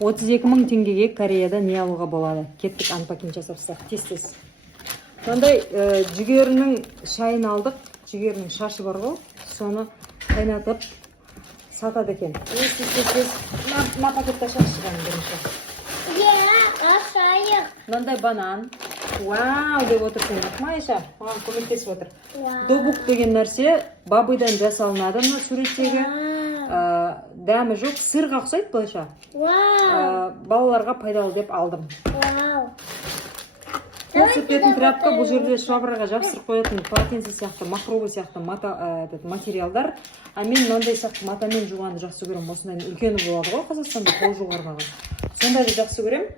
32 мың теңгеге Кореяда не алуға болады. Кеттік анпакинг жасапсақ, тез-тез. Мынандай жүгерінің шайын алдық. Жүгерінің шашы бар ғой, соны қайнатып сатады екен. Тез-тез на пакетта шаш шығамын бірінші. Мынандай банан. Вау деп отырсың, Майша, маған көмектесіп отыр. Добук деген нәрсе бабыдан жасалынады, мына суреттегі. Дәмі жоқ, сырға ұқсайды былайша. Балаларға пайдалы деп алдым. Қол сүртетін тряпка, бұл жерде швабраға жабыстырып қоятын полотенце сияқты, махровый сияқты материалдар. Мен мынандай сияқты матамен жуғанды жақсы көремін. Осындай үлкені болады ғой Қазақстанда, қол жуғармаған. Сондайды жақсы көремін.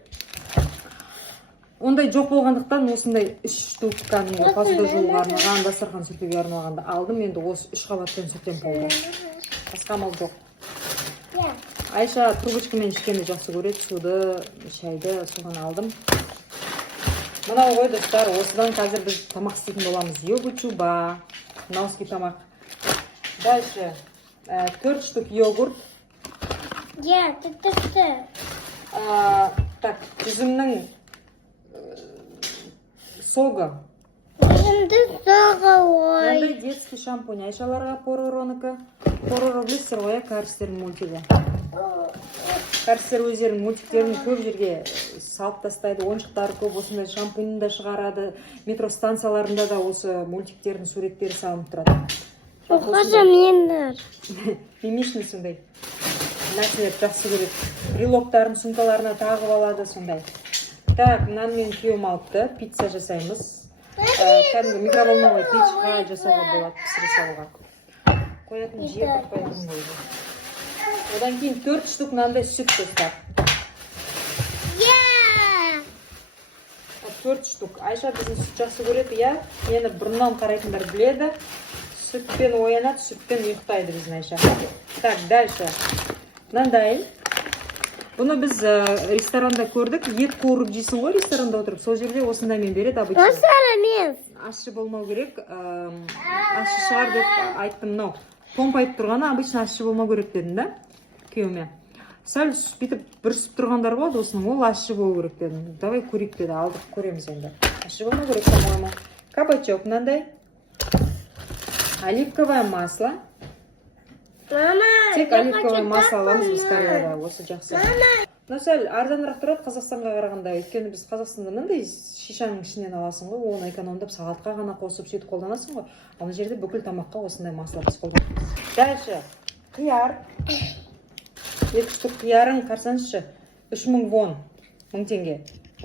Ондай жоқ болғандықтан осындай 3 штук кәдімгі посуда жууға арналған, дастархан сүртуге арналғанда алдым. Енді осы 3 қабаттан сүртем болды. Басқа амал жоқ. Айша трубочкамен ішкенді жақсы көреді, суды, шайды, соған алдым. Мынау ғой достар, осыдан қазір біз тамақ істейтін боламыз. Йогурт чуба, науский тамақ. Дальше 4 штук йогурт. Так, жүзімнің сога. Мынандай детский шампунь. Айшаларға Поророныкі. Пороро білесіздер ғой, кәрістердің мультигі. Кәрістер өздерінің мультиктерін көп жерге салып тастайды. Ойыншықтары көп, осындай шампуньді да шығарады. Метро станцияларында да осы мультиктердің суреттері салынып тұрады. Қожа мендер. Мимишный сондай. Нәрселер жақсы көреді. Брелоктарын сумкаларына тағып алады сондай. Так, мынаны мен күйеуім алыпты. Пицца жасаймыз. Кәдімгі микроволновый печка жасауға болады, пісіре салуға. Қоятын жер қоятын болды. Одан кейін 4 штук мынандай сүт достар. 4 штук. Айша біздің сүт жақсы көреді, мені бұрыннан қарайтындар біледі. Сүтпен оянады, сүтпен ұйықтайды біздің Айша. Так, дальше. Мынандай. Бұны біз ресторанда көрдік. Ет қуырып жейсің ғой ресторанда отырып. Сол жерде осындай мен береді обычно. Ащы болмау керек. Ащы шығар деп айттым. Мынау томпайып тұрғаны обычно ащы болмау керек дедім да күйеуіме. Сәл бүйтіп бүрісіп тұрғандар болады осының, ол ащы болу керек дедім. Давай көрейік деді, алдық көреміз енді. Ащы болмау керек, по-моему. Кабачок мынандай. Оливковое масло. Тек оливковое масло аламыз біз Кореяда, осы жақсы. Мына сәл арзанырақ тұрады Қазақстанға қарағанда. Өйткені біз Қазақстанда мынандай шишаның ішінен аласың ғой, оны экономдап сағатқа ғана қосып сөйтіп қолданасың ғой. Ана жерде бүкіл тамаққа осындай масло біз қолданамыз. Дальше қияр. 2 штук қиярың қарсаңызшы 3000 вон, 1000 теңге.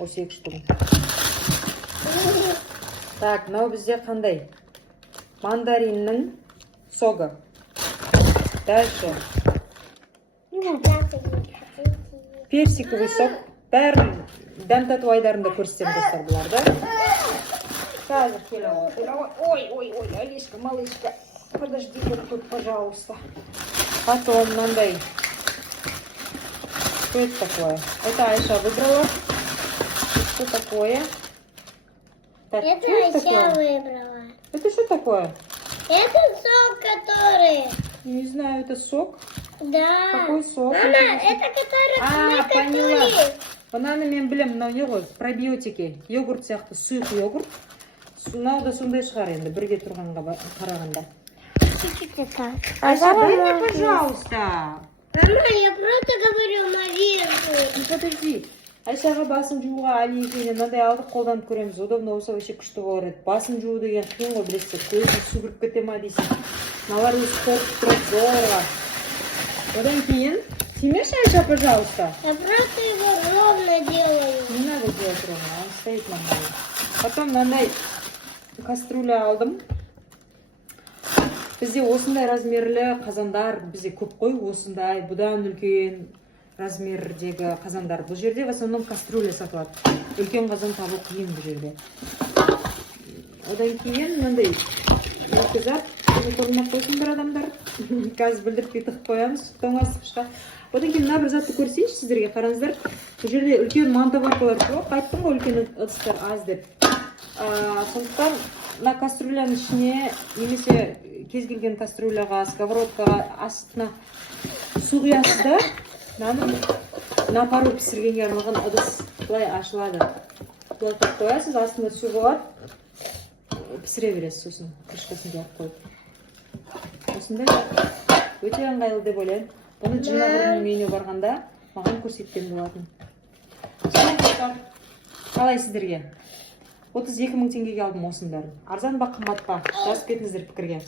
Осы 2 штук. Так, мынау бізде қандай? Мандариннің согы. Дальше. Персиковый сок. Бәрін дәм тату айдарында көрсетем достар бұларды. Қазір келе ғой. Ой, Алишка, малышка. Подожди тут, пожалуйста. Потом мынандай. Что это такое? Это Айша выбрала. Что такое? Так, Это Айша выбрала. Это что такое? Это сок, который... Не знаю, это сок? Да. Какой сок? Мама, это который мы поняла. купили. Бананы мен білем, мынау не ғой? Пробиотики. Йогурт сияқты, сұйық йогурт. Мынау да сондай шығар енді, бірге тұрғанға қарағанда. Айша, дай мне, пожалуйста. Мама, я просто говорю наверху. Подожди. Айшаға басын жууға алиекенен мынандай алдық қолданып көреміз. Удобно болса вообще күшті болар еді. Басын жуу деген қиын ғой, білесіздер. Көзі су кіріп кете ма дейсің. Мыналар өзі қорқып тұрады зорға. Одан кейін, тимеші Айша, пожалуйста. Я просто его ровно делаю. Не надо делать ровно, он стоит нормально. Потом мынандай кастрюля алдым. Бізде осындай размерлі қазандар бізде көп қой, осындай бұдан үлкен размердегі қазандар. Бұл жерде в основном кастрюля сатылады. Үлкен қазан табу қиын бұл жерде. Одан кейін мынандай зат, көрмек қойсыңдар адамдар. Қазір білдіріп кетіп қоямыз, тоңазытқышқа. Одан кейін мына бір затты көрсейінші сіздерге, қараңыздар. Бұл жерде үлкен мантоваркалар жоқ. Айттым ғой үлкен ыдыстар аз деп. Сондықтан мына кастрюляның ішіне немесе кез келген кастрюляға, сковородкаға астына су құясыздар. на пару пісіргенге арналған ыдыс былай ашылады. Былай қойып қоясыз, астында су болады. Пісіре бересіз сосын крышкасын жауып қойып. Осындай өте ыңғайлы деп ойлаймын. Бұны жинағырының үйіне барғанда маған көрсеткен болатын. Қалай сіздерге? 32 000 теңгеге алдым осындарын. Арзан ба, қымбат па? Жазып кетіңіздер пікірге.